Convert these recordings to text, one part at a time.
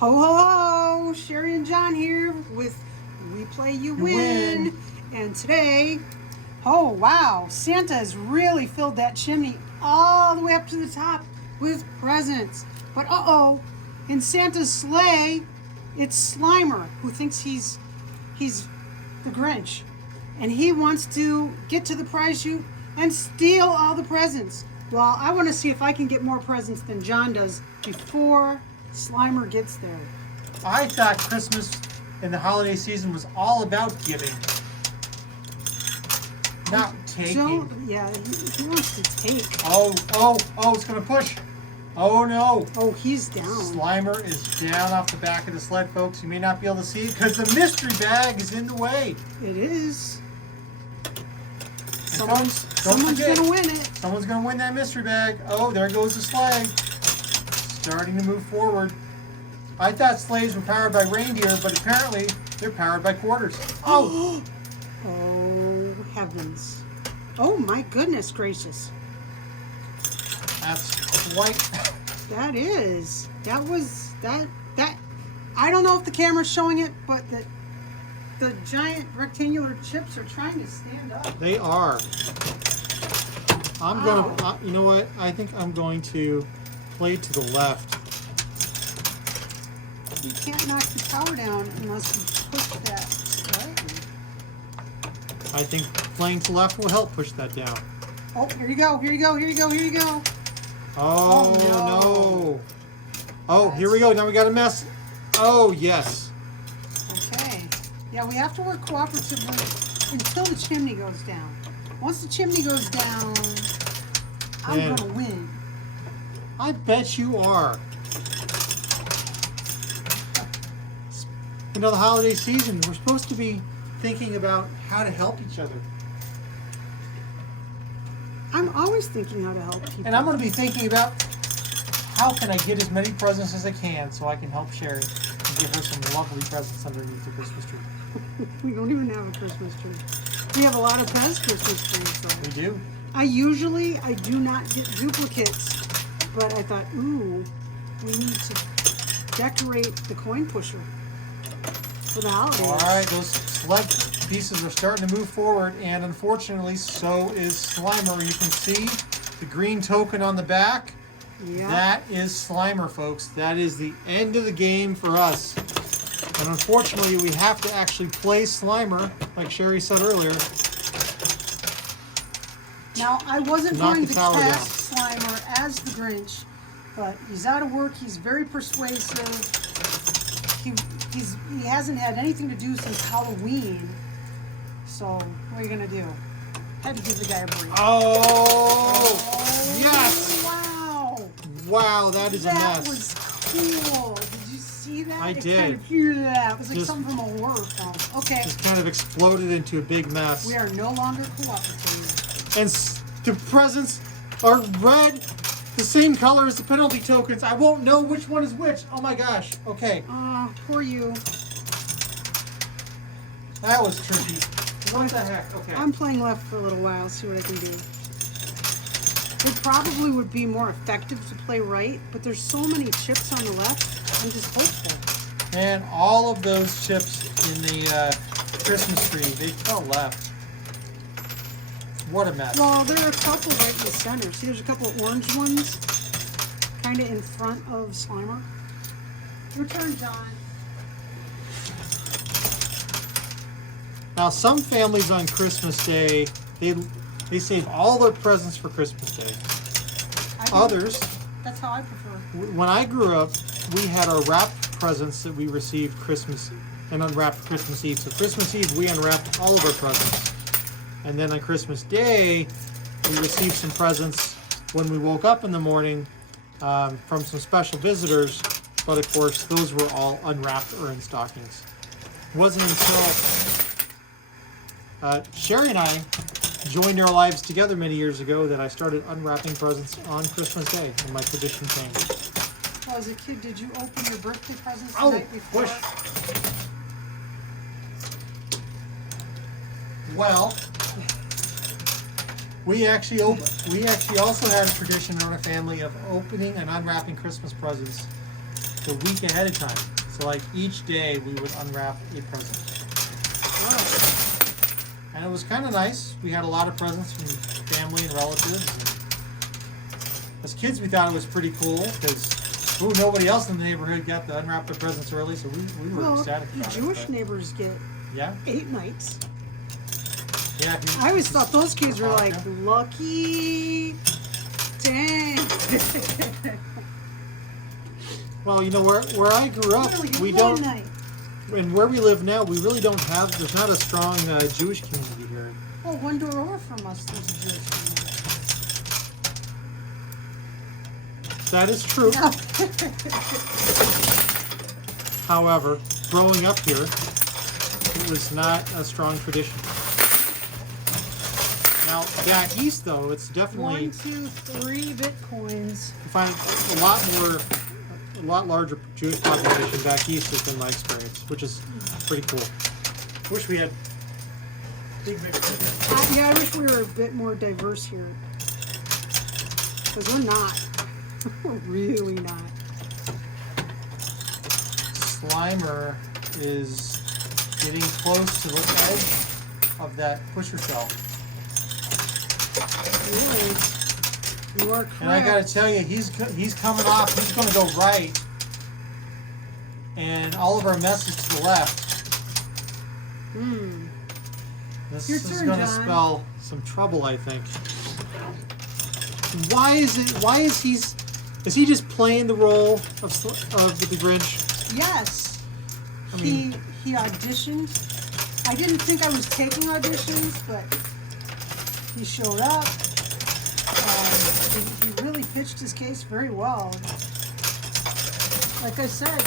Ho ho ho! Sherry and John here with We Play You Win. And today, oh wow, Santa has really filled that chimney all the way up to the top with presents. But in Santa's sleigh, it's Slimer who thinks he's the Grinch. And he wants to get to the prize chute and steal all the presents. Well, I want to see if I can get more presents than John does before Slimer gets there. I thought Christmas and the holiday season was all about giving, not taking. Yeah, he wants to take. Oh, it's going to push. Oh, no. Oh, he's down. Slimer is down off the back of the sled, folks. You may not be able to see it because the mystery bag is in the way. It is. Someone's going to win it. Someone's going to win that mystery bag. Oh, there goes the sleigh. Starting to move forward. I thought sleighs were powered by reindeer, but apparently they're powered by quarters. Oh! Oh, heavens. Oh, my goodness gracious. That's quite... That is. That was... That... I don't know if the camera's showing it, but the giant rectangular chips are trying to stand up. They are. I'm going to... you know what? I think I'm going to play to the left. You can't knock the tower down unless you push that slightly. I think playing to left will help push that down. Oh, here you go, here you go, here you go, here you go. Oh, no. Oh, here we go. Now we got a mess. Oh, yes. Okay. Yeah, we have to work cooperatively until the chimney goes down. Once the chimney goes down, I'm going to win. I bet you are. You know, the holiday season, we're supposed to be thinking about how to help each other. I'm always thinking how to help people. And I'm going to be thinking about how can I get as many presents as I can so I can help Sherry and give her some lovely presents underneath the Christmas tree. We don't even have a Christmas tree. We have a lot of past Christmas trees, though. We do. I do not get duplicates, but I thought, ooh, we need to decorate the coin pusher for the holidays. All right, those sled pieces are starting to move forward, and unfortunately, so is Slimer. You can see the green token on the back. Yeah. That is Slimer, folks. That is the end of the game for us. And unfortunately, we have to actually play Slimer, like Sherry said earlier. Now, I wasn't going to tower cast Slimer as the Grinch, but he's out of work. He's very persuasive. He hasn't had anything to do since Halloween. So, what are you going to do? Had to give the guy a break. Oh, yes! Wow! Wow, that is a mess. That was cool. Did you see that? I did. Kind of hear that. It was like something from a horror film. Okay. Just kind of exploded into a big mess. We are no longer cooperative. And the presents are red, the same color as the penalty tokens. I won't know which one is which. Oh my gosh. Okay. Poor you. That was tricky. What the heck? Okay. I'm playing left for a little while, see what I can do. It probably would be more effective to play right, but there's so many chips on the left, I'm just hopeful. And all of those chips in the Christmas tree, they fell left. What a mess. Well, there are a couple right in the center. See, there's a couple of orange ones, kind of in front of Slimer. Your turn, John. Now, some families on Christmas Day, they save all their presents for Christmas Day. Others, that's how I prefer. When I grew up, we had our wrapped presents that we received Christmas and unwrapped Christmas Eve. So Christmas Eve, we unwrapped all of our presents. And then on Christmas Day, we received some presents when we woke up in the morning from some special visitors. But of course, those were all unwrapped or in stockings. It wasn't until Sherry and I joined our lives together many years ago that I started unwrapping presents on Christmas Day, and my tradition changed. Well, as a kid, did you open your birthday presents the night before? Well, we actually also had a tradition in our family of opening and unwrapping Christmas presents the week ahead of time. So like each day we would unwrap a present. Wow. And it was kind of nice. We had a lot of presents from family and relatives. And as kids, we thought it was pretty cool because nobody else in the neighborhood got to unwrap their presents early, so we were Well, ecstatic the about Jewish it. neighbors get Yeah, 8 nights. yeah. I always thought those kids were like lucky. Dang. Well, you know where I grew up, Literally we one don't, night. and where we live now, we really don't have. There's not a strong Jewish community here. Oh, one door over from us, there's a Jewish community. That is true. Yeah. However, growing up here, it was not a strong tradition. Now, back east, though, it's definitely 1, 2, 3 Bitcoins. you find a lot larger Jewish population back east has been my experience, which is pretty cool. Wish we had big. Yeah, I wish we were a bit more diverse here. Because we're not. We're really not. Slimer is getting close to the edge of that pusher cell. Really? You are correct. And I gotta tell you, he's coming off. He's gonna go right, and all of our mess is to the left. This Your is turn, gonna John. spell some trouble, I think. Why is he just playing the role of the Grinch? Yes. I mean- He auditioned. I didn't think I was taking auditions, but he showed up. He really pitched his case very well. Like I said,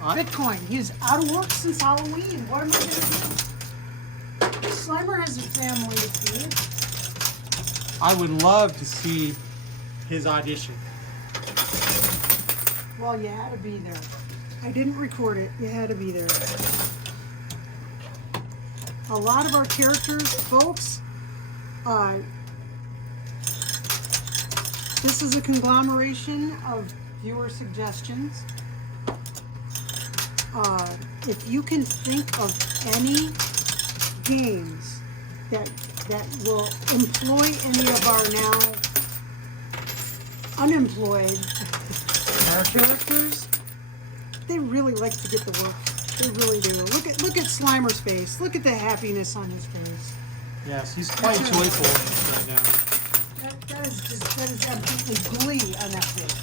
Bitcoin. He's out of work since Halloween. What am I going to do? Slimer has a family to feed. I would love to see his audition. Well, you had to be there. I didn't record it. You had to be there. A lot of our characters, folks, this is a conglomeration of viewer suggestions. If you can think of any games that will employ any of our now unemployed characters, they really like to get the work. They really do. Look at Slimer's face. Look at the happiness on his face. Yes, he's quite joyful right now. That is absolutely glee on that face.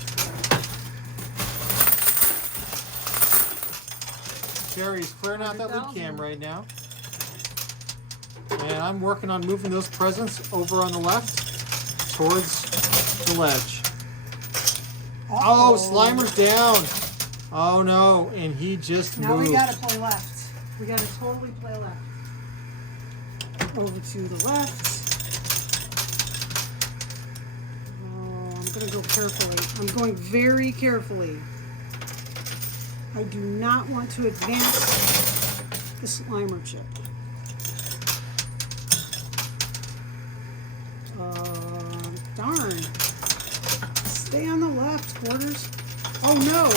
Sherry's clearing out that loot cam right now. And I'm working on moving those presents over on the left towards the ledge. Oh, Slimer's down. Oh no, and he just Now moved. we gotta play left. We gotta totally play left. Over to the left. Oh, I'm gonna go carefully. I'm going very carefully. I do not want to advance the Slimer chip. Darn. Stay on the left, Quarters. Oh no.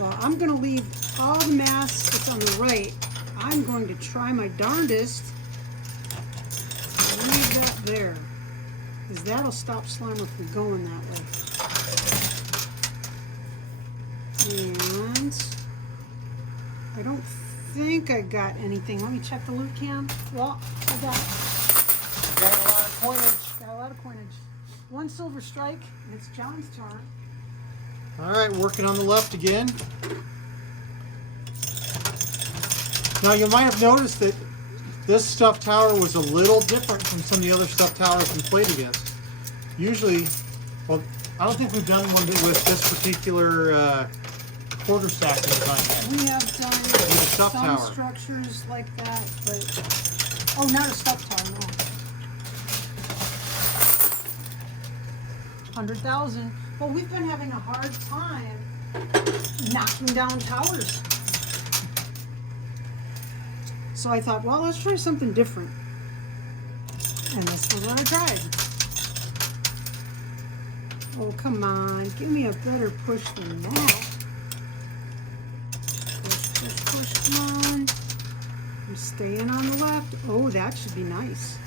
Well, I'm going to leave all the mass that's on the right. I'm going to try my darndest to leave that there. Because that'll stop Slimer from going that way. And I don't think I got anything. Let me check the loot cam. Well, I got it. Got a lot of coinage. Got a lot of coinage. One silver strike, and it's John's turn. All right, working on the left again. Now you might have noticed that this stuffed tower was a little different from some of the other stuffed towers we played against. Usually, well, I don't think we've done one with this particular quarter stacking design yet. We have done stuffed some tower. structures like that, but oh, not a stuffed tower, no. 100,000. Well, we've been having a hard time knocking down towers. So I thought, well, let's try something different. And this was what I tried. Oh, come on. Give me a better push than that. Push, push, push. Come on. I'm staying on the left. Oh, that should be nice.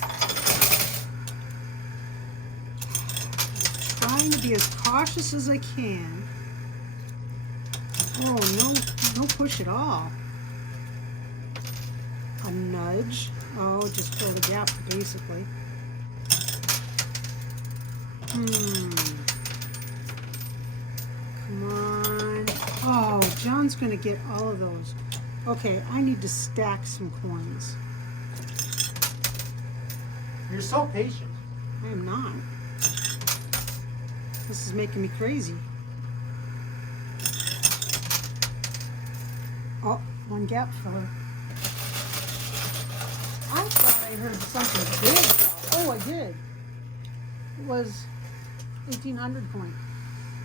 Trying to be as cautious as I can. Oh, no push at all. A nudge. Oh, just fill the gap, basically. Come on. Oh, John's going to get all of those. Okay, I need to stack some coins. You're so patient. I am not. This is making me crazy. Oh, one gap filler. I thought I heard something big. Oh, I did. It was 1,800 point.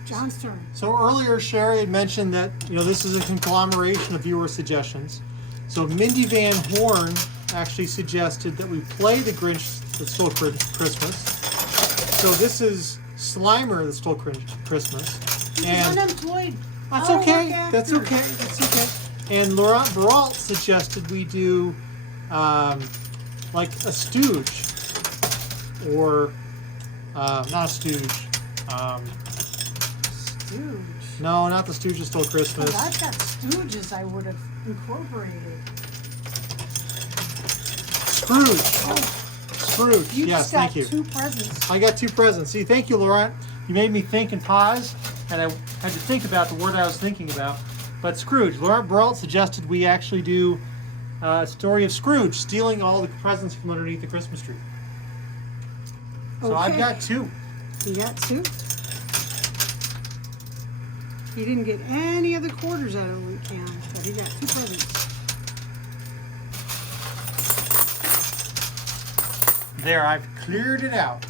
John's turn. So earlier, Sherry had mentioned that this is a conglomeration of viewer suggestions. So Mindy Van Horn actually suggested that we play The Grinch That Stole Christmas. So this is Slimer That Stole Christmas. He's unemployed. That's okay. That's okay. That's okay. And Laurent Baralt suggested we do like a Stooge, or not a Stooge. Stooge. No, not the Stooge That Stole Christmas. But I've got Stooges I would have incorporated. Scrooge. Oh, Scrooge. you Yes, just got thank you. 2 presents. I got 2 presents. See, thank you, Laurent. You made me think and pause, and I had to think about the word I was thinking about. But Scrooge. Laurent Baralt suggested we actually do a story of Scrooge stealing all the presents from underneath the Christmas tree. So I've Okay. got 2. You got 2? He didn't get any of the quarters out of the can, but he got 2 presents. There, I've cleared it out.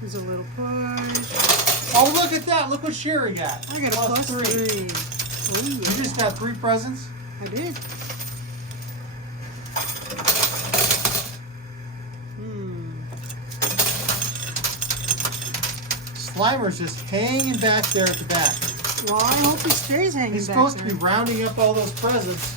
There's a little push. Oh, look at that. Look what Sherry got. I got a plus 3. Oh, yeah. You just got 3 presents? I did. Slimer's just hanging back there at the back. Well, I hope he stays hanging He's back supposed to there. be rounding up all those presents.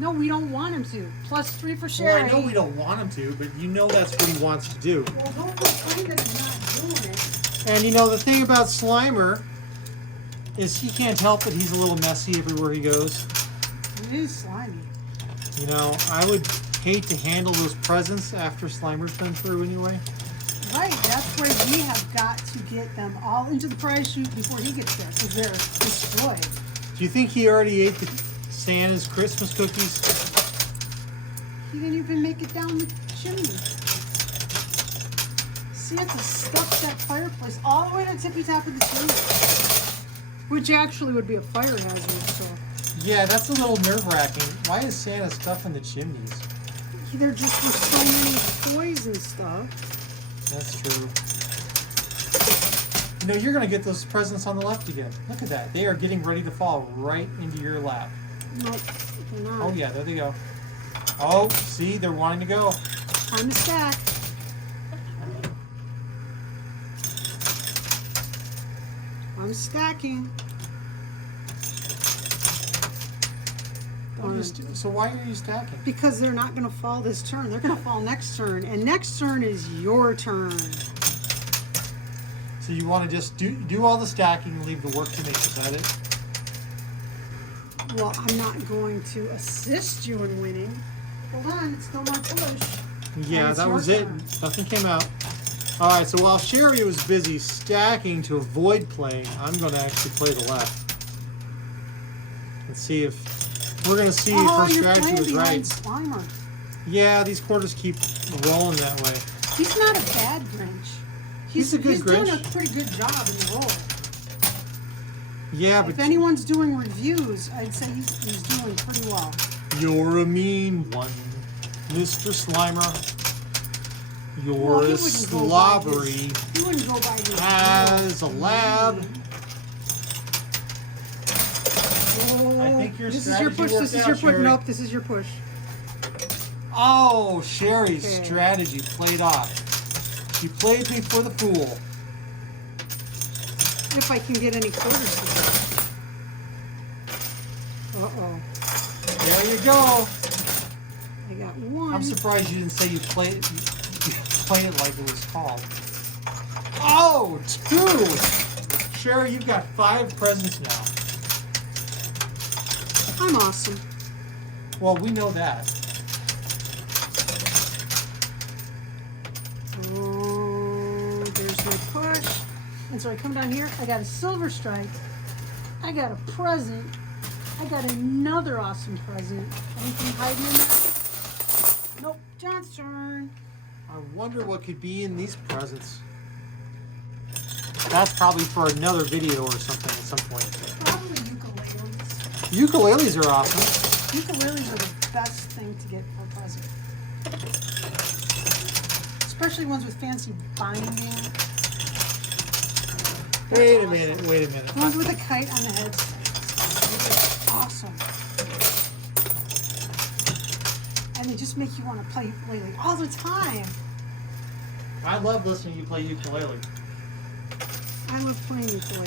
No, we don't want him to. Plus 3 for Well, Sherry. I know we don't want him to, but that's what he wants to do. Well, don't complain that he's not doing it. And the thing about Slimer is he can't help it. He's a little messy everywhere he goes. It is slimy. I would hate to handle those presents after Slimer's been through anyway. Right, that's why we have got to get them all into the prize chute before he gets there, because they're destroyed. Do you think he already ate the Santa's Christmas cookies? He didn't even make it down the chimney. Santa stuffed that fireplace all the way to the tippy top of the chimney. Which actually would be a fire hazard, so. Yeah, that's a little nerve-wracking. Why is Santa stuffing the chimneys? There just were so many toys and stuff. That's true. You're going to get those presents on the left again. Look at that. They are getting ready to fall right into your lap. Nope, they're not. Oh, yeah, there they go. Oh, see, they're wanting to go. Time to stack. I'm stacking. So why are you stacking? Because they're not going to fall this turn. They're going to fall next turn. And next turn is your turn. So you want to just do all the stacking and leave the work to me. Is that it? Well, I'm not going to assist you in winning. Hold on, it's still my push. Yeah, that was it. Nothing came out. All right, so while Sherry was busy stacking to avoid playing, I'm going to actually play the left. Let's see if we're going to see if her strategy was right. Slimer. Yeah, these quarters keep rolling that way. He's not a bad Grinch. He's a good Grinch. He's doing a pretty good job in the role. Yeah, If but anyone's doing reviews, I'd say he's doing pretty well. you're a mean one, Mr. Slimer. You're Well, as slobbery He wouldn't go by his as a lab. Oh, I think your this is your strategy push. worked This is out, your push. Sherry. Nope, this is your push. Oh, Sherry's Okay. strategy played off. She played me for the fool. If I can get any quarters together. Uh-oh. There you go. I got one. I'm surprised you didn't say you played it like it was called. Oh, 2. Sherry, you've got 5 presents now. I'm awesome. Well, we know that. Oh, there's my push. And so I come down here, I got a silver strike, I got a present, I got another awesome present. Anything hiding in there? Nope, John's turn. I wonder what could be in these presents. That's probably for another video or something at some point. Probably ukuleles. Ukuleles are awesome. Ukuleles are the best thing to get for a present. Especially ones with fancy binding. Wait a They're minute, awesome. wait a minute. Ones with a kite on the head. They're awesome. And they just make you want to play ukulele all the time. I love listening to you play ukulele. I love playing ukulele.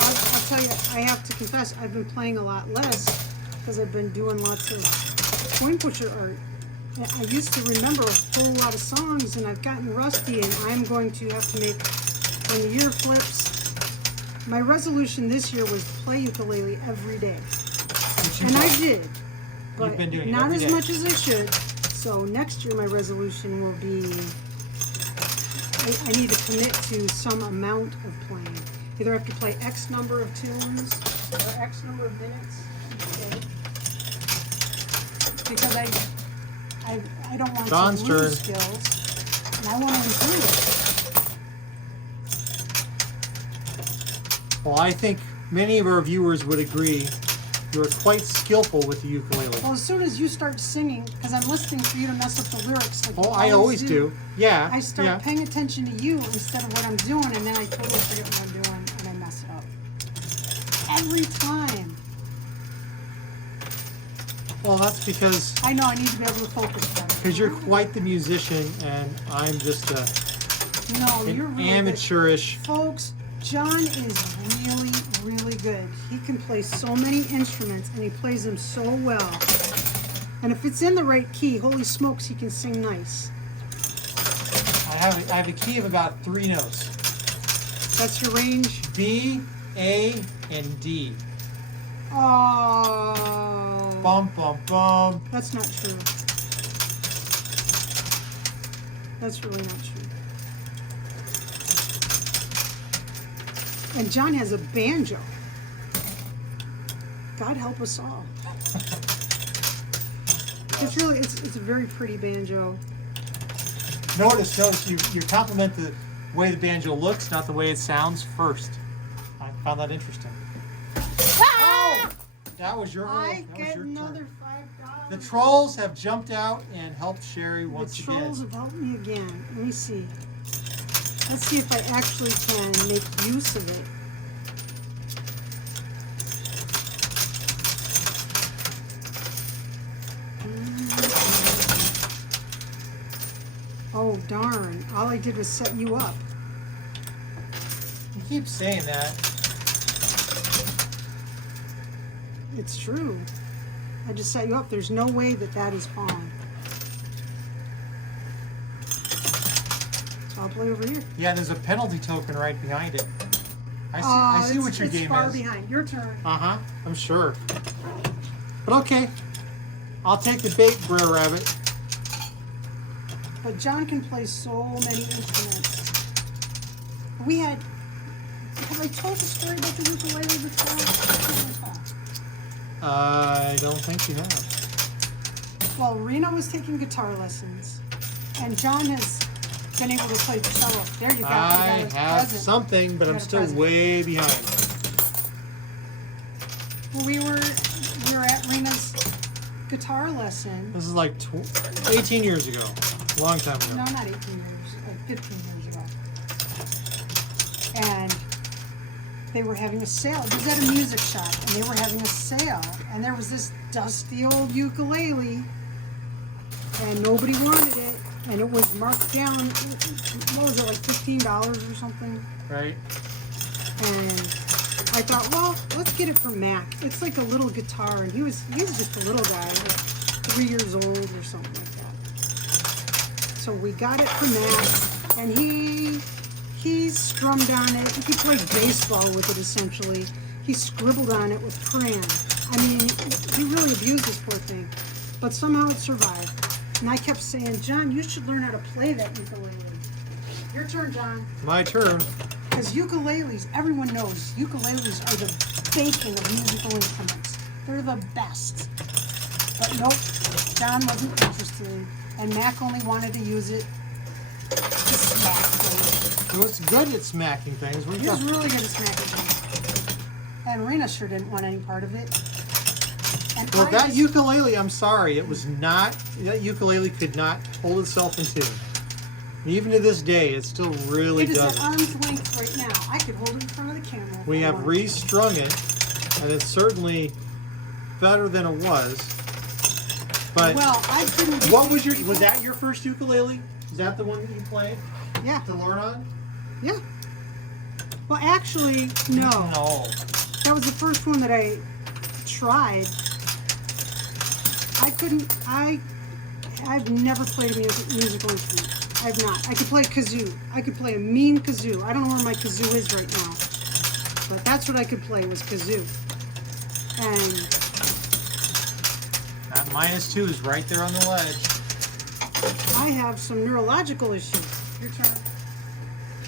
I'll tell you, I have to confess, I've been playing a lot less because I've been doing lots of coin pusher art. I used to remember a whole lot of songs, and I've gotten rusty, and I'm going to have to make, when the year flips, my resolution this year was play ukulele every day. And I did, but been doing it not every as day. much as I should. So next year my resolution will be, I need to commit to some amount of playing. Either I have to play X number of tunes or X number of minutes. Because I don't want John's to lose turn. skills, and I want to improve. Well, I think many of our viewers would agree you're quite skillful with the ukulele. Well, as soon as you start singing, because I'm listening for you to mess up the lyrics. Like Oh, you I always do. Yeah. I start yeah. paying attention to you instead of what I'm doing, and then I totally forget what I'm doing, and I mess it up. Every time. Well, that's because I know I need to be able to focus better. you're quite the musician, and I'm just a, No, an you're really good. amateurish. Folks, John is really, really good. He can play so many instruments, and he plays them so well. And if it's in the right key, holy smokes, he can sing nice. I have a key of about 3 notes: That's your range? B, A, and D. Oh, Bum bum bum. that's not true. That's really not true. And John has a banjo. God help us all. It's really, it's a very pretty banjo. Notice you compliment the way the banjo looks, not the way it sounds first. I found that interesting. Oh, that was your. I that was get your another turn. $5. The trolls have jumped out and helped Sherry The once trolls again. have helped me again. Let me see. Let's see if I actually can make use of it. Oh darn, all I did was set you up. You keep saying that. It's true. I just set you up. There's no way that that is pawn. So I'll play over here. Yeah, there's a penalty token right behind it. I see what your it's game far is. behind. Your turn. Uh-huh, I'm sure. But okay. I'll take the bait, Brer Rabbit. But John can play so many instruments. We had. Have I told the story about the ukulele before? I can't recall. I don't think you have. Well, Rena was taking guitar lessons, and John has been able to play the cello. There you go. I You got a have present. something, but You I'm got a still present. way behind. Well, we were at Rena's guitar lesson. This is like 18 years ago. A long time ago. No, not 18 years, like 15 years ago. And they were having a sale. It was at a music shop, and they were having a sale. And there was this dusty old ukulele, and nobody wanted it. And it was marked down, what was it, like $15 or something? Right? And I thought, well, let's get it from Mac. It's like a little guitar, and he was just a little guy, like 3 years old or something like that. So we got it from Mac, and he strummed on it. He played baseball with it essentially. He scribbled on it with crayon. I mean, he really abused this poor thing, but somehow it survived. And I kept saying, John, you should learn how to play that ukulele. Your turn, John. My turn. Because ukuleles, everyone knows, ukuleles are the bacon of musical instruments. They're the best. But nope, John wasn't interested, and Mac only wanted to use it to smack things. Well, it's good at smacking things. He was really good at smacking things. And Rena sure didn't want any part of it. And Well, I that just- ukulele, I'm sorry, that ukulele could not hold itself in tune. Even to this day, it still really It is at doesn't. arm's length right now. I could hold it in front of the camera. if We I have wanted. restrung it, and it's certainly better than it was. But Well, I couldn't. was that your first ukulele? Is that the one that you played Yeah, to learn on? yeah. Well, actually, no. No. That was the first one that I tried. I've never played a musical instrument. I've not. I could play kazoo. I could play a mean kazoo. I don't know where my kazoo is right now. But that's what I could play was kazoo. And That -2 is right there on the ledge. I have some neurological issues. Your turn.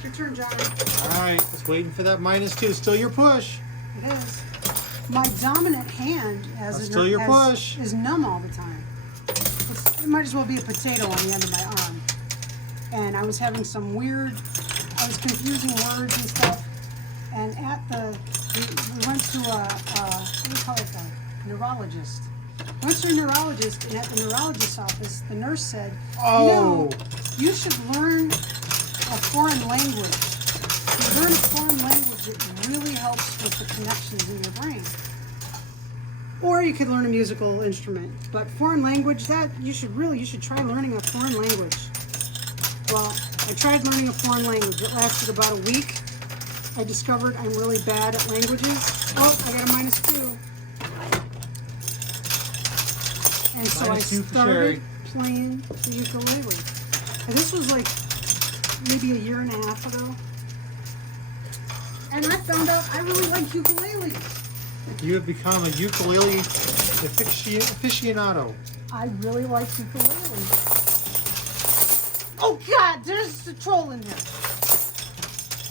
Your turn, John. All right, just waiting for that -2. Still your push. It is. My dominant hand That's still your push. is numb all the time. It might as well be a potato on the end of my arm. And I was having some I was confusing words and stuff. And we went to what do you call it, a neurologist. I went to a neurologist, and at the neurologist's office, the nurse said, Oh. you should learn a foreign language. If you learn a foreign language, it really helps with the connections in your brain. Or you could learn a musical instrument. But foreign language, you should try learning a foreign language. Well, I tried learning a foreign language. It lasted about a week. I discovered I'm really bad at languages. Oh, I got a -2. And so I -2 for started Sherry. playing the ukulele. And this was like maybe a year and a half ago. And I found out I really like ukuleles. You have become a ukulele aficionado. I really like ukulele. Oh God, there's a troll in here.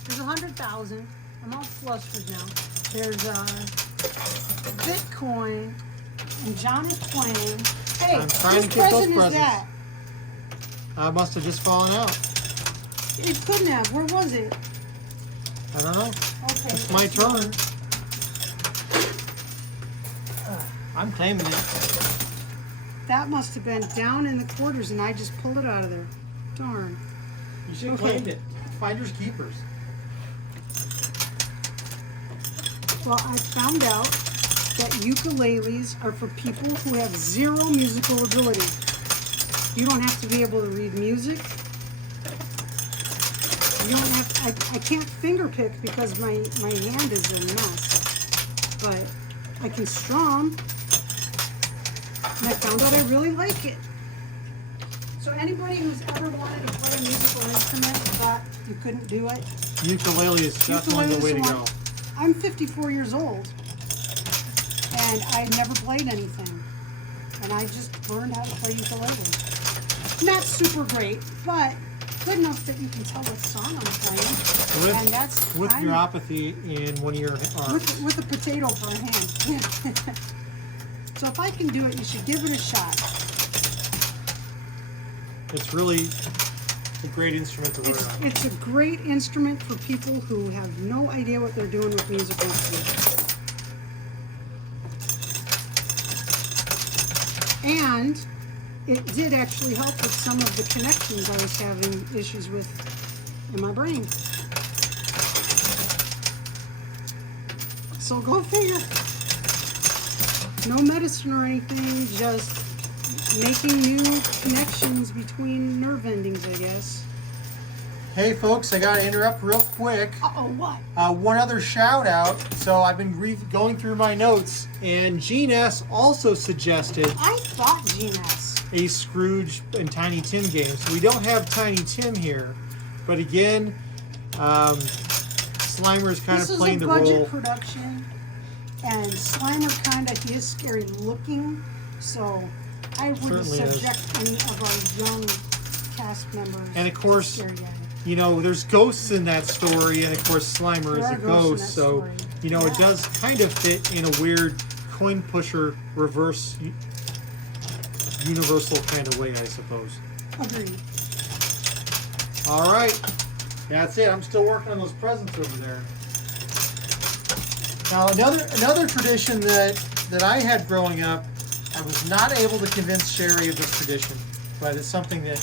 There's 100,000. I'm all flustered now. There's Bitcoin, and John is playing. Hey, I'm trying whose to get those present is presents. that? I must have just fallen out. It couldn't have. Where was it? I don't know. Okay. It's my turn. I'm claiming it. That must have been down in the quarters, and I just pulled it out of there. Darn. You should have Okay. claimed it. Finders keepers. Well, I found out that ukuleles are for people who have zero musical ability. You don't have to be able to read music. You don't have to, I can't finger pick because my hand is a mess. But I can strum. And I found out I really like it. So anybody who's ever wanted to play a musical instrument and thought you couldn't do it, Ukulele is definitely the way to Ukulele's the go. one. I'm 54 years old, and I never played anything, and I just learned how to play ukulele. Not super great, but good enough that you can tell what song I'm playing, and that's With I'm- neuropathy in one of your arms. with a potato for a hand. So if I can do it, you should give it a shot. It's really a great instrument to learn on. It's a great instrument for people who have no idea what they're doing with musical instruments. And it did actually help with some of the connections I was having issues with in my brain. So go figure. No medicine or anything, just making new connections between nerve endings, I guess. Hey folks, I gotta interrupt real quick. Uh-oh, what? One other shout out. So I've been going through my notes, and Gene S also suggested I thought Gene S. a Scrooge and Tiny Tim game. So we don't have Tiny Tim here, but again, Slimer's kind of playing the This is a role. budget production, and Slimer he is scary looking, so I wouldn't Certainly is. subject any of our young cast members And of course, to scary eye. you know, there's ghosts in that story, and of course Slimer There is are a ghosts in ghost, that so story. you know it Yeah. does kind of fit in a weird coin pusher reverse universal kind of way, I suppose. Agreed. All right, that's it. I'm still working on those presents over there. Now another tradition that I had growing up, I was not able to convince Sherry of this tradition, but it's something that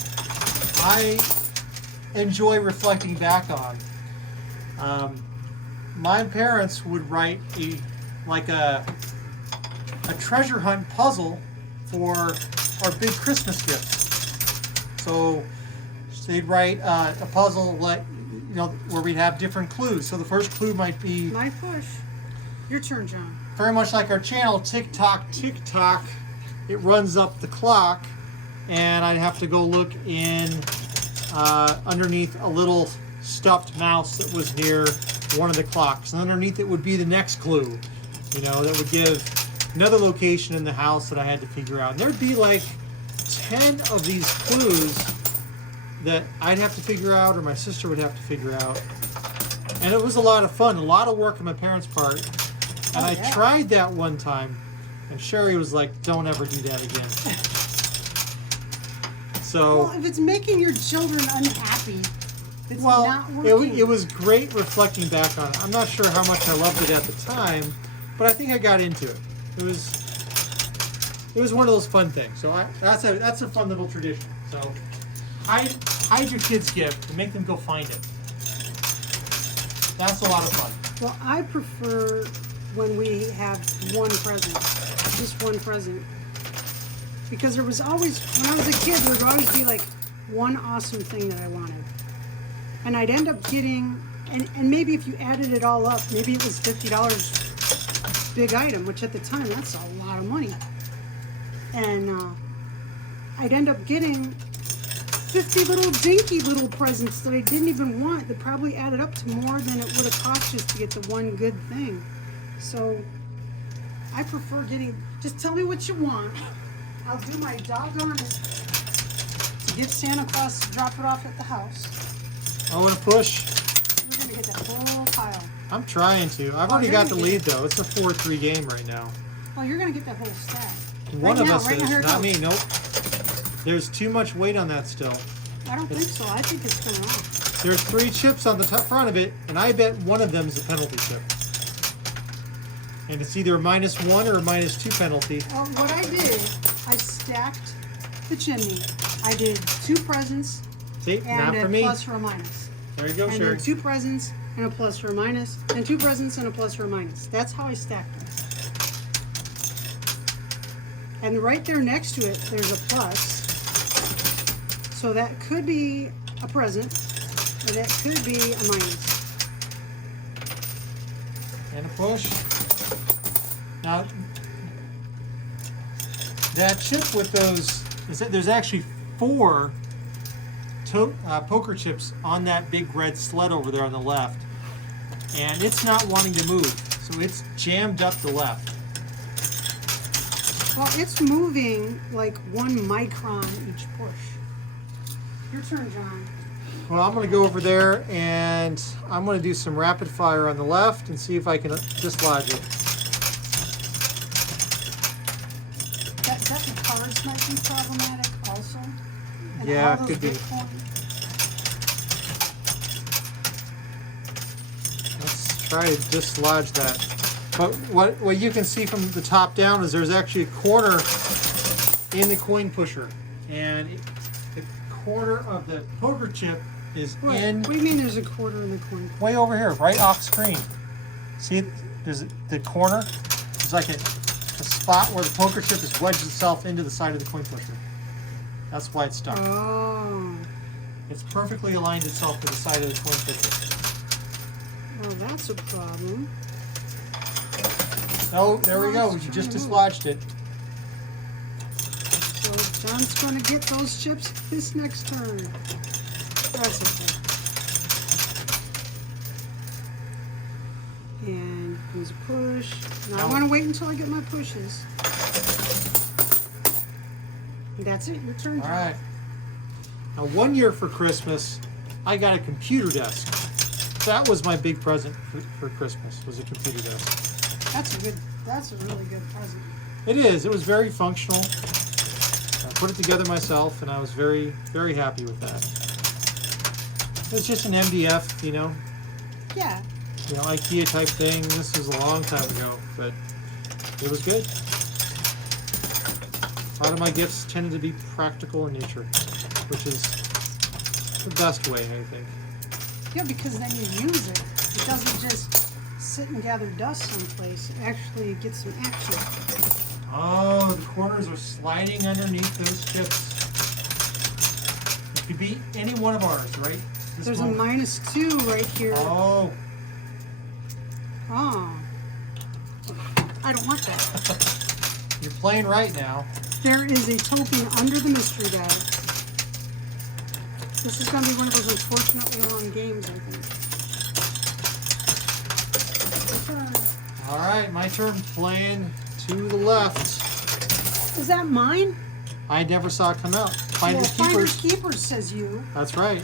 I enjoy reflecting back on. My parents would write a treasure hunt puzzle for our big Christmas gifts. So they'd write a puzzle where we'd have different clues. So the first clue might be My push. Your turn, John. very much like our channel, tick tock, tick tock. It runs up the clock, and I'd have to go look in underneath a little stuffed mouse that was near one of the clocks, and underneath it would be the next clue. You know, that would give another location in the house that I had to figure out. And there'd be like 10 of these clues that I'd have to figure out, or my sister would have to figure out. And it was a lot of fun, a lot of work on my parents' part. And Oh, I yeah. tried that one time, and Sherry was like, "Don't ever do that again." So, Well, if it's making your children unhappy, it's well, not working. it was great reflecting back on it. I'm not sure how much I loved it at the time, but I think I got into it. It was one of those fun things. So that's a fun little tradition. So hide your kids' gift and make them go find it. That's a lot of fun. Well, I prefer when we have one present, just one present. Because there was always, when I was a kid, there would always be like one awesome thing that I wanted. And I'd end up getting, and maybe if you added it all up, maybe it was $50 big item, which at the time, that's a lot of money. And I'd end up getting 50 little dinky little presents that I didn't even want that probably added up to more than it would have cost just to get the one good thing. So I prefer just tell me what you want. I'll do my doggone to get Santa Claus to drop it off at the house. Oh, and a push. We're gonna get that whole pile. I'm trying to. I've already you're got the gonna lead though. It's a 4-3 game right now. Well, you're gonna get that whole stack. One Right of now, us right now, is, here it not goes. me. Nope. There's too much weight on that still. I don't think so. I think it's gonna off. There's 3 chips on the front of it, and I bet one of them is a penalty chip. And it's either a -1 or a -2 penalty. Well, what I did, I stacked the chimney. I did 2 presents See, not and for a me. plus or a minus. There you go, And Sherry. then 2 presents and a plus or a minus, and 2 presents and a plus or a minus. That's how I stacked them. And right there next to it, there's a plus. So that could be a present, or that could be a minus. And a push. Now, that chip with those, there's actually 4 poker chips on that big red sled over there on the left. And it's not wanting to move, so it's jammed up the left. Well, it's moving like 1 micron each push. Your turn, John. Well, I'm going to go over there and I'm going to do some rapid fire on the left and see if I can dislodge it. That the cards might be problematic also. And Yeah, all those could be. Bitcoin. Let's try to dislodge that. But what you can see from the top down is there's actually a corner in the coin pusher. And the corner of the poker chip is What in do you mean there's a quarter in the coin? way over here, right off screen. See, there's the corner. It's like a spot where the poker chip has wedged itself into the side of the coin pusher. That's why it's stuck. Oh. It's perfectly aligned itself to the side of the twin pitcher. Oh, that's a problem. Oh, there we go. it's You trying just to move. dislodged it. So John's going to get those chips this next turn. That's okay. And here's a push. Now I want to wait until I get my pushes. That's it. Your turn. All right. Now, one year for Christmas, I got a computer desk. That was my big present for Christmas, was a computer desk. That's a really good present. It is. It was very functional. I put it together myself, and I was very, very happy with that. It was just an MDF, Yeah. IKEA type thing. This was a long time ago, but it was good. A lot of my gifts tended to be practical in nature, which is the best way, I think. Yeah, because then you use it. It doesn't just sit and gather dust someplace. It actually gets some action. Oh, the corners are sliding underneath those chips. It could be any one of ours, right? There's a -2 right here. Oh, Oh. I don't want that. you're playing right now. There is a token under the mystery bag. This is going to be one of those unfortunately long games, I think. All right, my turn. Playing to the left. Is that mine? I never saw it come out. Finders Finders keepers. Keepers says you. That's right.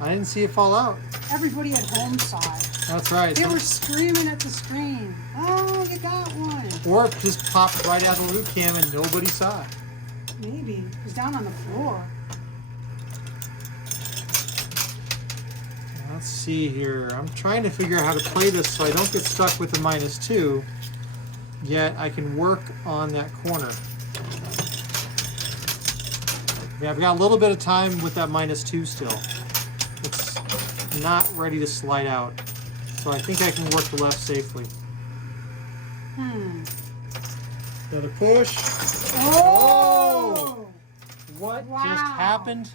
I didn't see it fall out. Everybody at home saw it. That's right. They were screaming at the screen. Oh, you got one. Or it just popped right out of the loop cam and nobody saw it. Maybe. It was down on the floor. Let's see here. I'm trying to figure out how to play this so I don't get stuck with the -2. Yet I can work on that corner. Yeah, I've got a little bit of time with that -2 still. It's not ready to slide out. So I think I can work the left safely. Another push. Oh! What Wow. just happened?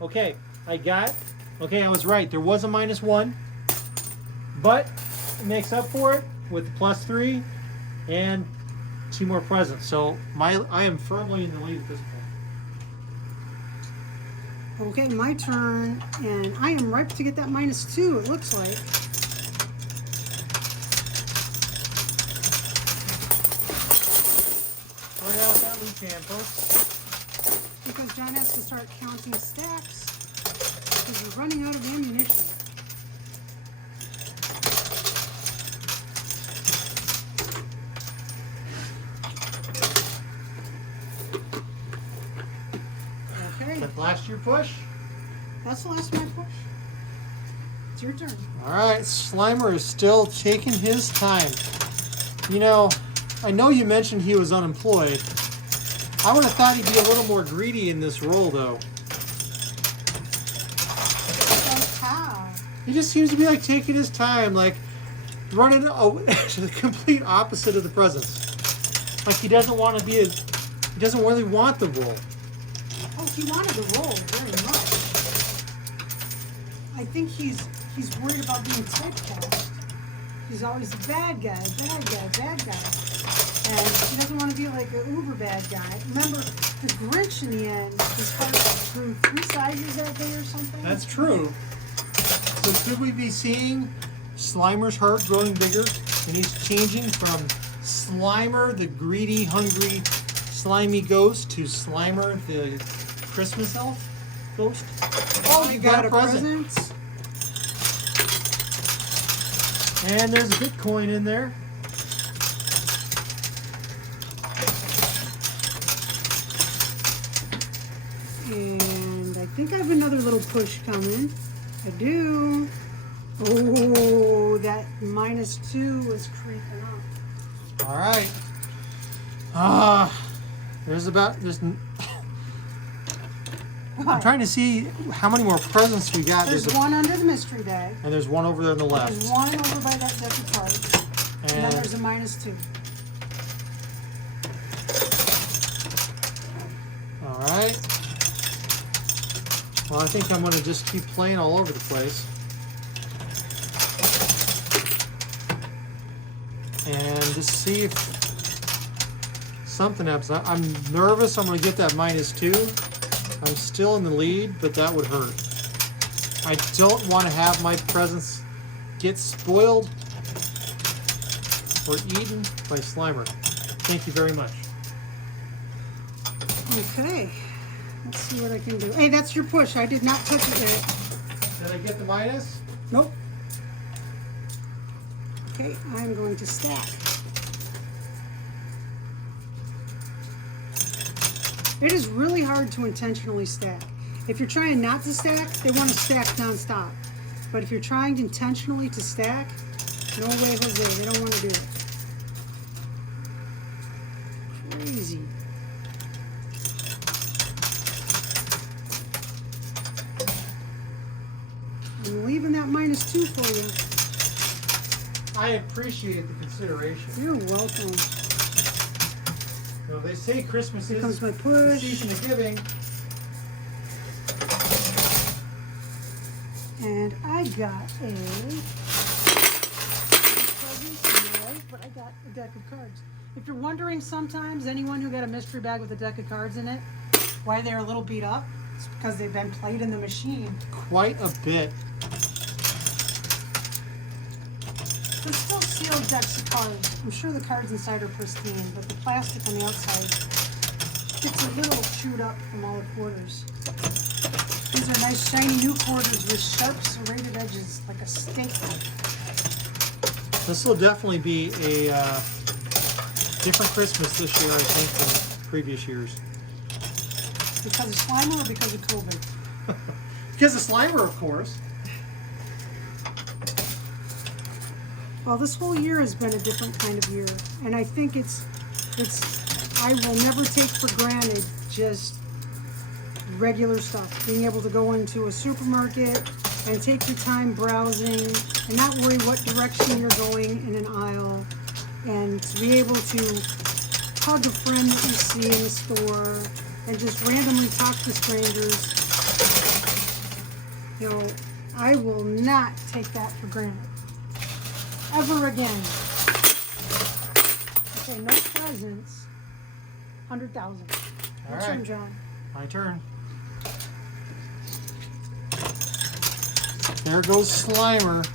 Okay, I was right. There was a -1, but it makes up for it with the +3 and 2 more presents. So I am firmly in the lead at this point. Okay, my turn, and I am ripe to get that -2, it looks like. Right out that loop can, folks. Because John has to start counting stacks because we're running out of ammunition. Okay, That last year push. that's the last of my push. It's your turn. All right, Slimer is still taking his time. I know you mentioned he was unemployed. I would have thought he'd be a little more greedy in this role, though. Like how? He just seems to be taking his time, running to the complete opposite of the presents. Like he doesn't want to be he doesn't really want the role. Oh, he wanted the role very much. I think he's worried about being typecast. He's always the bad guy. And he doesn't want to be like an uber bad guy. Remember, the Grinch in the end, his heart grew 3 sizes that day or something? That's true. So could we be seeing Slimer's heart growing bigger, and he's changing from Slimer, the greedy, hungry, slimy ghost, to Slimer, the Christmas elf ghost? Oh, you got a present? And there's a Bitcoin in there. And I think I have another little push coming. I do. Oh, that -2 is creeping up. All right. There's I'm trying to see how many more presents we got. There's a- one under the mystery bag. and there's one over there on the left. There's one over by that deck of cards. And then there's a -2. Alright. Well, I think I'm going to just keep playing all over the place. And just see if something happens. I'm nervous I'm going to get that -2. I'm still in the lead, but that would hurt. I don't want to have my presents get spoiled or eaten by Slimer. Thank you very much. Okay. Let's see what I can do. Hey, that's your push. I did not touch it yet. Did I get the minus? Nope. Okay, I'm going to stack. It is really hard to intentionally stack. If you're trying not to stack, they want to stack nonstop. But if you're trying intentionally to stack, no way, Jose. They don't want to do it. Crazy. I'm leaving that -2 for you. I appreciate the consideration. You're welcome. You know, they say Christmas Here is comes my the push. season of giving. And I got a present, no, but I got a deck of cards. If you're wondering sometimes, anyone who got a mystery bag with a deck of cards in it, why they're a little beat up, it's because they've been played in the machine. Quite a bit. They're still sealed decks of cards. I'm sure the cards inside are pristine, but the plastic on the outside gets a little chewed up from all the quarters. These are nice shiny new quarters with sharp serrated edges, like a steak knife. This will definitely be a different Christmas this year, I think, than previous years. Because of Slimer or because of COVID? Because of Slimer, of course. Well, this whole year has been a different kind of year, and I think I will never take for granted just regular stuff. Being able to go into a supermarket and take your time browsing and not worry what direction you're going in an aisle, and to be able to hug a friend that you see in the store and just randomly talk to strangers. You know, I will not take that for granted. Ever again. Okay, no presents. 100,000. All Your turn, right. John. My turn. There goes Slimer.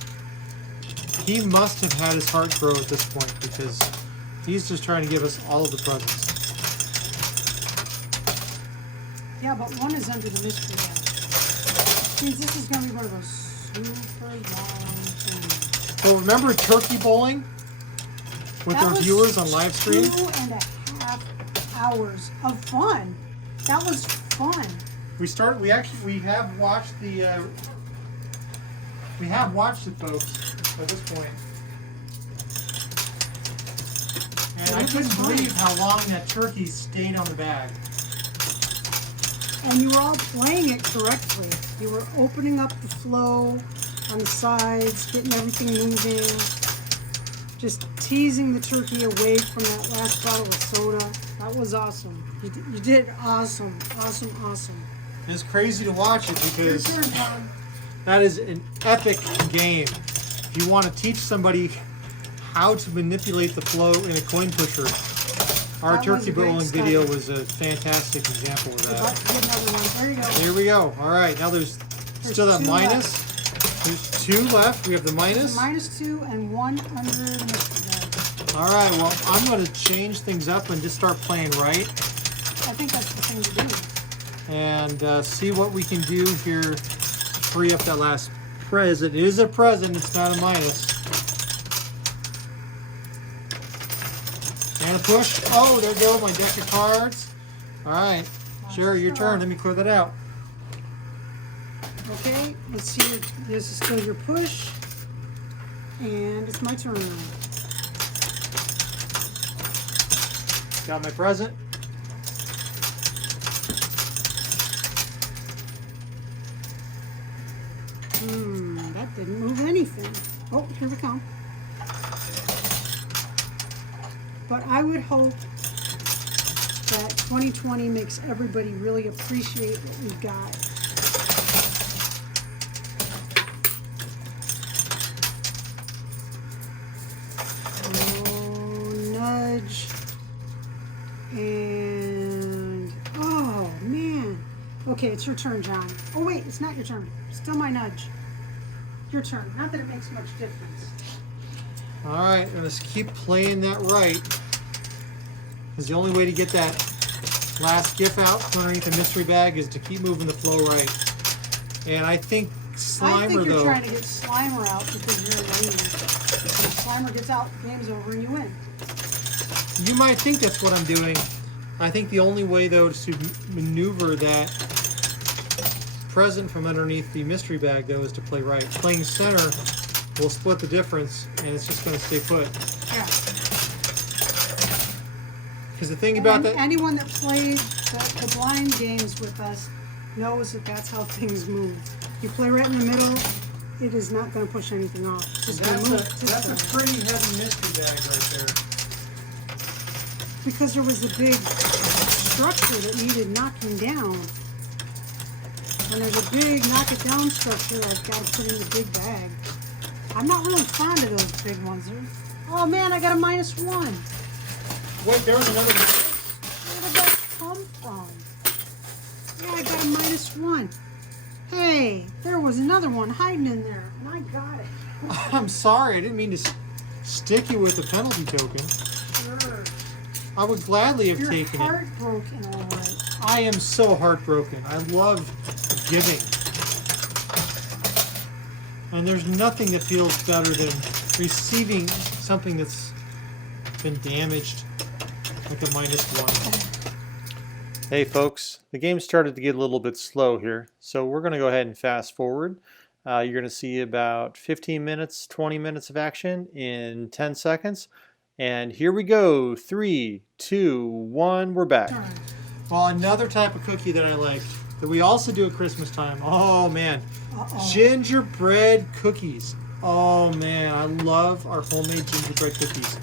He must have had his heart grow at this point because he's just trying to give us all of the presents. Yeah, but one is under the mystery bag. Means this is going to be one of those super long things. So remember Turkey Bowling with That our was viewers on live stream? 2.5 hours of fun. That was fun. We have watched the we have watched it, folks, at this point. And I couldn't believe how long that turkey stayed on the bag. And you were all playing it correctly. You were opening up the flow on the sides, getting everything moving, just teasing the turkey away from that last bottle of soda. That was awesome. You did awesome, awesome, awesome. It's crazy to watch it Your because turn, Tom. that is an epic game. If you want to teach somebody how to manipulate the flow in a coin pusher, our That was turkey a great bowling study. video was a fantastic example of About that. to get another one. There you go. Here we go. All right, now there's still that two minus. There's 2 left. We have the minus. -2 and 1 under the mystery bag. All right, well, I'm going to change things up and just start playing right I think that's the thing to do. and see what we can do here to free up that last present. It is a present, it's not a minus. And a push. Oh, there go my deck of cards. All right, Sherry, your turn. Let me clear that out. Okay, let's see. This is still your push. And it's my turn. Got my present. That didn't move anything. Oh, here we come. But I would hope that 2020 makes everybody really appreciate what we've got. Nudge. And, oh, man. Okay, it's your turn, John. Oh, wait, it's not your turn. Still my nudge. Your turn. Not that it makes much difference. All right, let's keep playing that right. Because the only way to get that last gift out from underneath the mystery bag is to keep moving the flow right. And I think Slimer, I think you're though, trying to get Slimer out because you're lame. If Slimer gets out, the game's over and you win. you might think that's what I'm doing. I think the only way, though, is to maneuver that present from underneath the mystery bag, though, is to play right. Playing center will split the difference, and it's just going to stay put. Yeah. Because the thing about that... Anyone that played the blind games with us knows that that's how things move. You play right in the middle, it is not going to push anything off. It's just going to move. That's a pretty heavy mystery bag right there. Because there was a big structure that needed knocking down. When there's a big knock it down structure, I've got to put in the big bag. I'm not really fond of those big ones. Oh man, I got a -1. Wait, there was another one. Where did that come from? Yeah, I got a -1. Hey, there was another one hiding in there, and I got it. I'm sorry, I didn't mean to stick you with the penalty token. Sure. I would gladly have You're taken it. heartbroken, all right. I am so heartbroken. I love giving. And there's nothing that feels better than receiving something that's been damaged, like a -1. Hey folks, the game started to get a little bit slow here, so we're going to go ahead and fast forward. You're going to see about 15 minutes, 20 minutes of action in 10 seconds. And here we go. 3, 2, 1, we're back. Well, another type of cookie that I like, that we also do at Christmas time. Oh man, gingerbread cookies. Oh man, I love our homemade gingerbread cookies.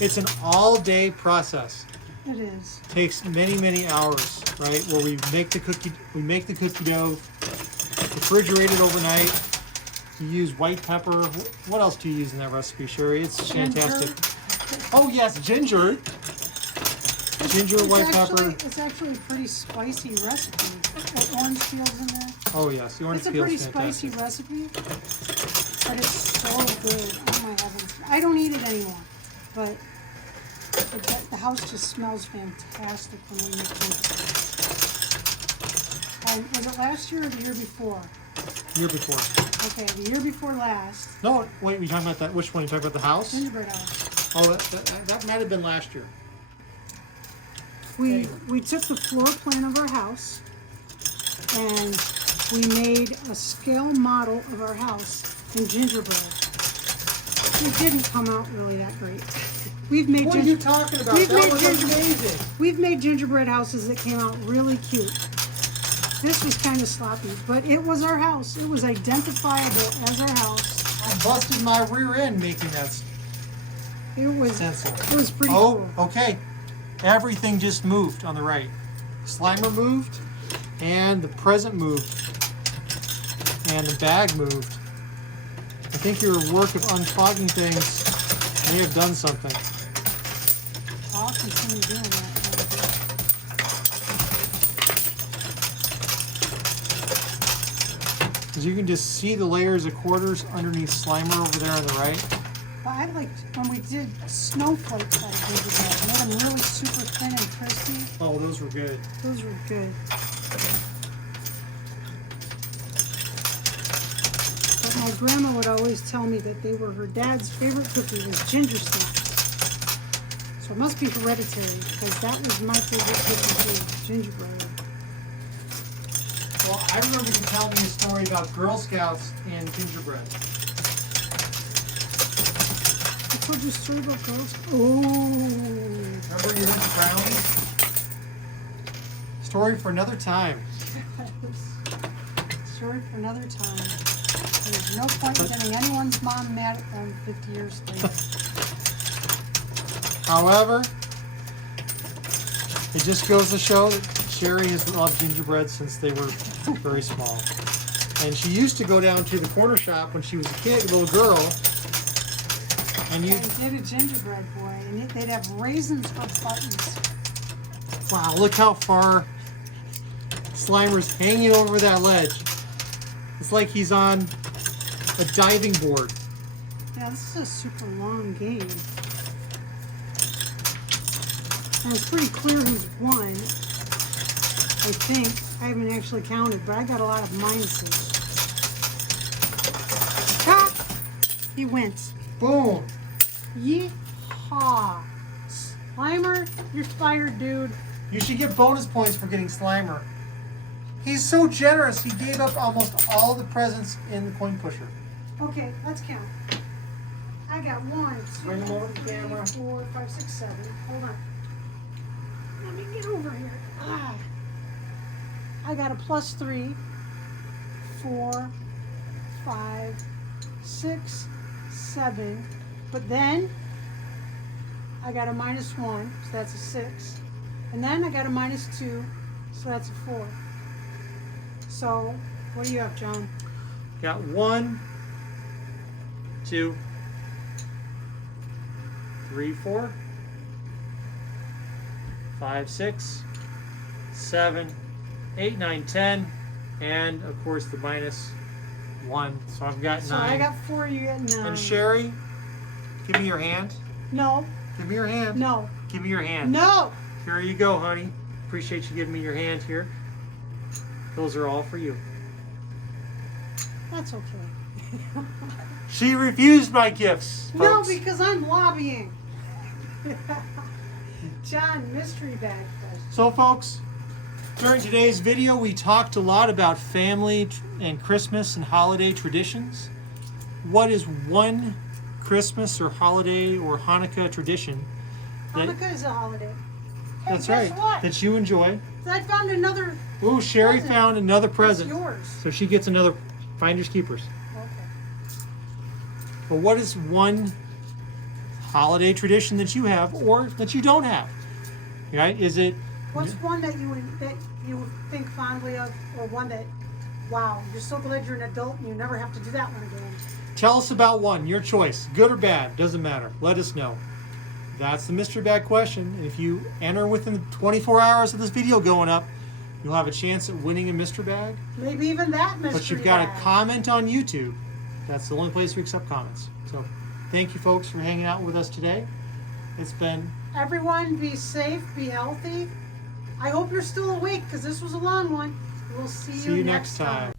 It's an all-day process. It is. Takes many hours, right? Where we make the cookie dough, refrigerate it overnight. You use white pepper. What else do you use in that recipe, Sherry? It's fantastic. Oh yes, ginger. Ginger, white pepper. It's actually a pretty spicy recipe. That orange peel's in there. Oh yes, the orange It's a peel's pretty fantastic. spicy recipe, but it's so good. Oh my heavens! I don't eat it anymore, but the house just smells fantastic when we make it. Was it last year or the year before? Year before. Okay, the year before last. No, wait, we talking about that? Which one? You talking about the house? Gingerbread house. Oh, that might have been last year. We took the floor plan of our house and we made a scale model of our house in gingerbread. It didn't come out really that great. We've made What are you talking about? That was amazing. We've made gingerbread houses that came out really cute. This was kind of sloppy, but it was our house. It was identifiable as our house. I busted my rear end making that stencil. It was pretty cool. Oh, okay. Everything just moved on the right. Slimer moved, and the present moved, and the bag moved. I think your work of unfogging things may have done something. I'll continue doing that. As you can just see the layers of quarters underneath Slimer over there on the right. Well, I liked when we did snowflakes out of gingerbread. Made them really super thin and crispy. Oh, those were good. Those were good. But my grandma would always tell me that they were her dad's favorite cookie was ginger snaps. So it must be hereditary because that was my favorite cookie too, gingerbread. Well, I remember you telling me a story about Girl Scouts and gingerbread. I told you a story about girls. Oh. Remember you went to brownies? Story for another time. Story for another time. There's no point in getting anyone's mom mad at them 50 years later. However, It just goes to show that Sherry has loved gingerbread since they were very small. And she used to go down to the corner shop when she was a kid, a little girl. And you, And get a gingerbread boy, and they'd have raisins for buttons. wow, look how far Slimer's hanging over that ledge. It's like he's on a diving board. Yeah, this is a super long game. And it's pretty clear who's won. I think. I haven't actually counted, but I got a lot of minuses. Ha! He wins. Boom. Yeehaw. Slimer, you're fired, dude. You should get bonus points for getting Slimer. He's so generous, he gave up almost all the presents in the coin pusher. Okay, let's count. I got 1, 2, Bring him over to the 3, camera. 4, 5, 6, 7. Hold on. Let me get over here. Ah. I got a +3, 4, 5, 6, 7. But then I got a -1, so that's a 6. And then I got a -2, so that's a 4. So, what do you have, John? Got 1, 2, 3, 4, 5, 6, 7, 8, 9, 10, and of course the -1. So I've got 9. So I got 4, you got 9. And Sherry, give me your hand. No, Give me your hand. no, Give me your hand. no! Here you go, honey. Appreciate you giving me your hand here. Those are all for you. That's okay. She refused my gifts, No, folks. because I'm lobbying. John, mystery bag question. So, folks, during today's video, we talked a lot about family and Christmas and holiday traditions. What is one Christmas or holiday or Hanukkah tradition that, Hanukkah is a holiday. Hey, that's guess right, what? that you enjoy? I found another. Ooh, Sherry Present. found another present. That's yours. So she gets another Finders Keepers. Okay. But what is one holiday tradition that you have or that you don't have? Right? Is it What's one that you would think fondly of, or one that, wow, you're so glad you're an adult and you never have to do that one again? Tell us about one, your choice, good or bad, doesn't matter. Let us know. That's the mystery bag question. And if you enter within the 24 hours of this video going up, you'll have a chance at winning a mystery bag. Maybe even that mystery But you've got bag. to comment on YouTube. That's the only place we accept comments. So thank you folks for hanging out with us today. It's been Everyone be safe, be healthy. I hope you're still awake because this was a long one. We'll see see you next time.